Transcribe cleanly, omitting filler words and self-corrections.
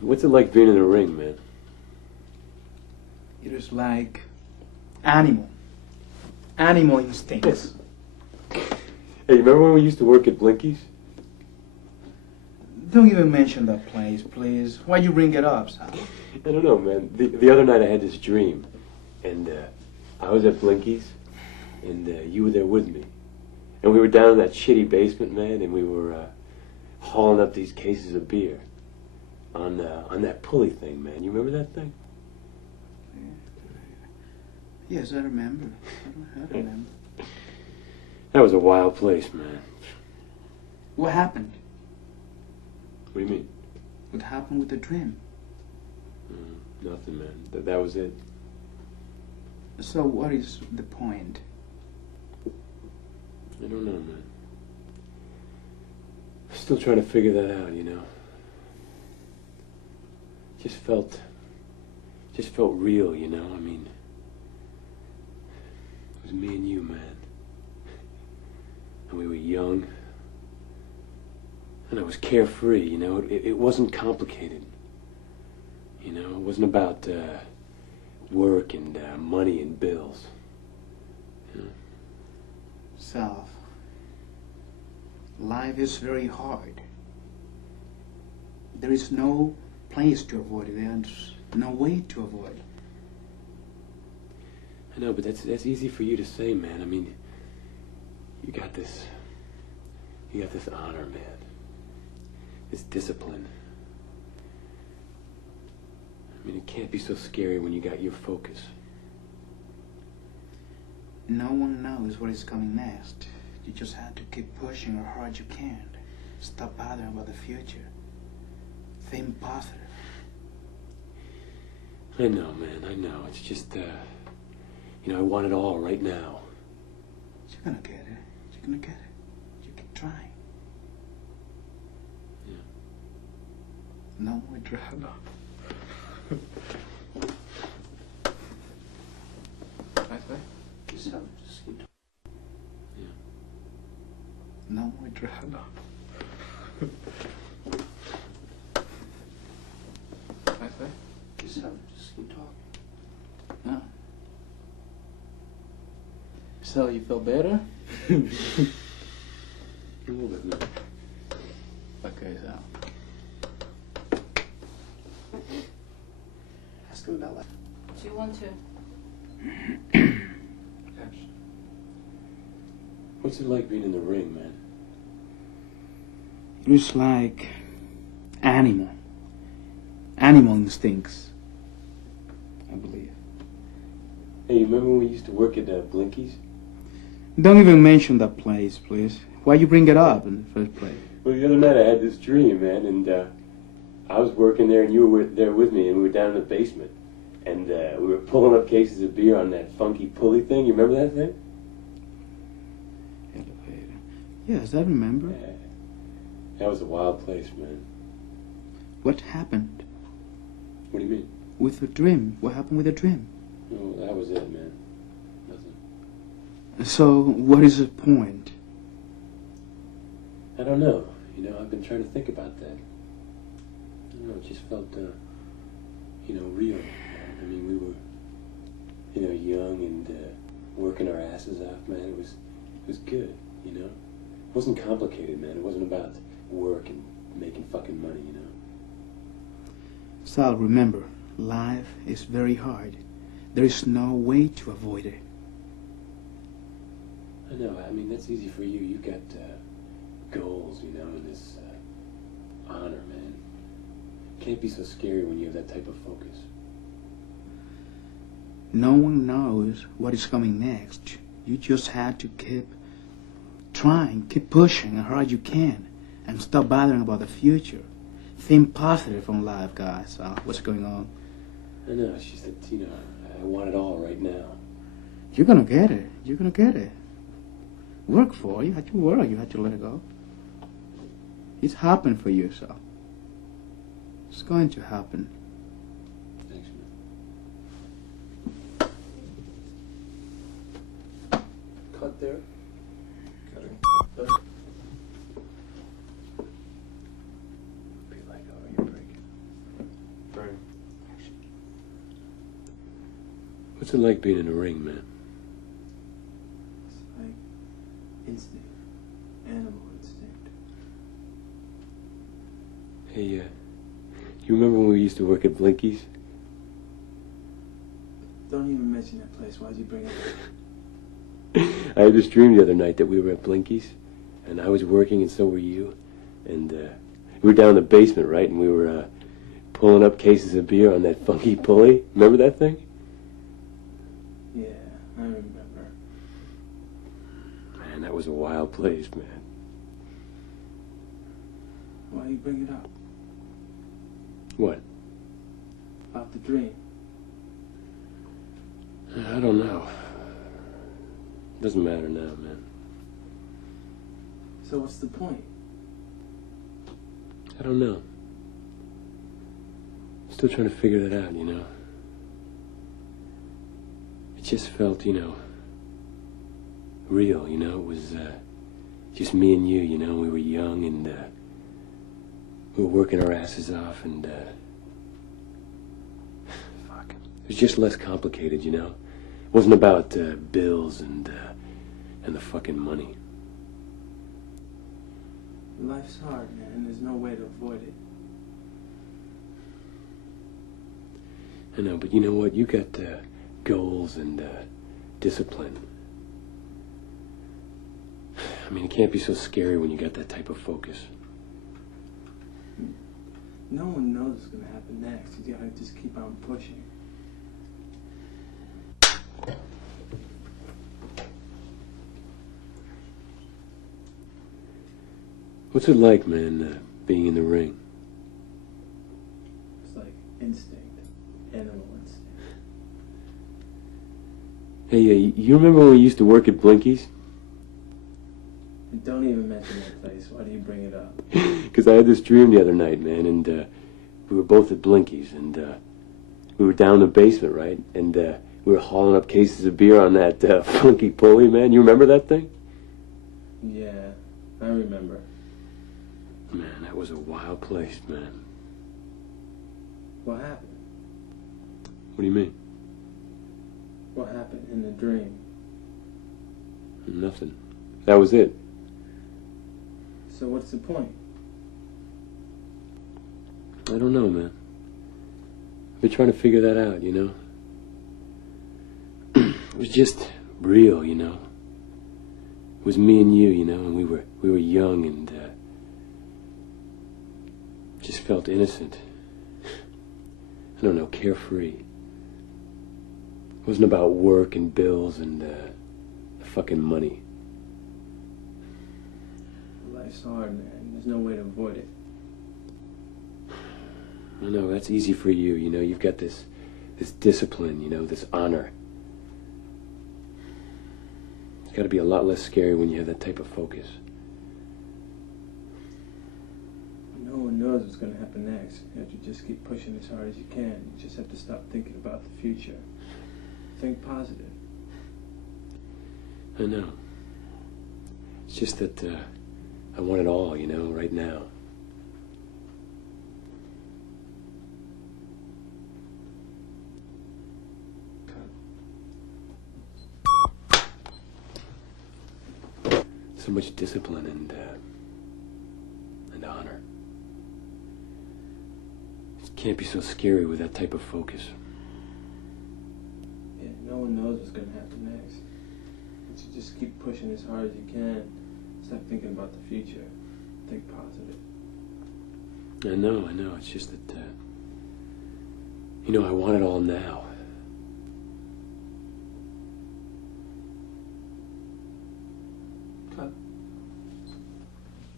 What's it like being in the ring, man? It is like animal instincts. Hey, you remember when we used to work at Blinky's? Don't even mention that place, please. Why'd you bring it up, Sal? I don't know, man. The other night I had this dream, and I was at Blinky's, and you were there with me. And we were down in that shitty basement, man, and we were hauling up these cases of beer on that pulley thing, man. You remember that thing? Yes, I remember. I remember. That was a wild place, man. What happened? What do you mean? What happened with the dream? Nothing, man. That was it. So what is the point? I don't know, man. Still trying to figure that out, you know. Just felt real, you know. I mean, it was me and you, man. And we were young. And I was carefree, you know. It wasn't complicated. You know, it wasn't about work and money and bills. You know? Sal, life is very hard. There is no place to avoid it, and no way to avoid it. I know, but that's easy for you to say, man. I mean, you got this honor, man. This discipline. I mean, it can't be so scary when you got your focus. No one knows what is coming next. You just have to keep pushing as hard as you can. Stop bothering about the future. Think positive. I know, man, I know. It's just, you know, I want it all right now. You're gonna get it. You're gonna get it. You keep trying. Yeah. No more drama. Just keep. Yeah. No more drama. Just keep talking. No. So you feel better? A little bit, man. Okay, so. Ask him about that. Do you want to? What's it like being in the ring, man? It's like animal instincts, I believe. Hey, you remember when we used to work at Blinky's? Don't even mention that place, please. Why you bring it up in the first place? Well, the other night I had this dream, man, and I was working there and you were there with me, and we were down in the basement. And we were pulling up cases of beer on that funky pulley thing. You remember that thing? Elevator. Yes, I remember. Yeah. That was a wild place, man. What happened What do you mean? with the dream? What happened with the dream? Oh, that was it, man. Nothing. So, what is the point? I don't know. You know, I've been trying to think about that. I don't know, it just felt, you know, real. I mean, we were, you know, young and working our asses off, man. It was good, you know? It wasn't complicated, man. It wasn't about work and making fucking money, you know? Sal, remember, life is very hard. There is no way to avoid it. I know, I mean, that's easy for you. You got goals, you know, and this honor, man. Can't be so scary when you have that type of focus. No one knows what is coming next. You just have to keep trying, keep pushing as hard as you can, and stop bothering about the future. Think positive on life, guys. What's going on? I know, it's just that, you know, I want it all right now. You're gonna get it. You're gonna get it. Work for it. You had to work. You had to let it go. It's happened for you, so it's going to happen. Thanks, man. Cut there. Cutting. Be like, oh, you're breaking. What's it like being in the ring, man? It's like instinct, animal instinct. Hey, you remember when we used to work at Blinky's? Don't even mention that place. Why'd you bring it up? I had this dream the other night that we were at Blinky's, and I was working and so were you. And we were down in the basement, right? And we were pulling up cases of beer on that funky pulley. Remember that thing? Yeah, I remember. Man, that was a wild place, man. Why you bring it up? What? About the dream. I don't know. Doesn't matter now, man. So what's the point? I don't know. Still trying to figure that out, you know. It just felt, real, It was just me and you, We were young and we were working our asses off and fuck. It was just less complicated, It wasn't about bills and the fucking money. Life's hard, man. There's no way to avoid it. I know, but you know what? You got goals and discipline. I mean, it can't be so scary when you got that type of focus. No one knows what's gonna happen next. You gotta just keep on pushing. What's it like, man, being in the ring? It's like instinct, animal instinct. Hey, you remember when we used to work at Blinky's? And don't even mention that place. Why do you bring it up? Because I had this dream the other night, man, and we were both at Blinky's, and we were down in the basement, right? And we were hauling up cases of beer on that funky pulley, man. You remember that thing? Yeah, I remember. Man, that was a wild place, man. What happened? What do you mean? What happened in the dream? Nothing. That was it. So what's the point? I don't know, man. I've been trying to figure that out, It was just real, It was me and you, and we were young and just felt innocent. I don't know, carefree. It wasn't about work and bills and fucking money. Life's hard, man. There's no way to avoid it. I know, that's easy for you, You've got this discipline, this honor. It's got to be a lot less scary when you have that type of focus. No one knows what's going to happen next. You have to just keep pushing as hard as you can. You just have to stop thinking about the future. Think positive. I know. It's just that I want it all, right now. So much discipline and honor. It can't be so scary with that type of focus. Yeah, no one knows what's going to happen next. But you just keep pushing as hard as you can. Stop thinking about the future. Think positive. I know. It's just that, I want it all now.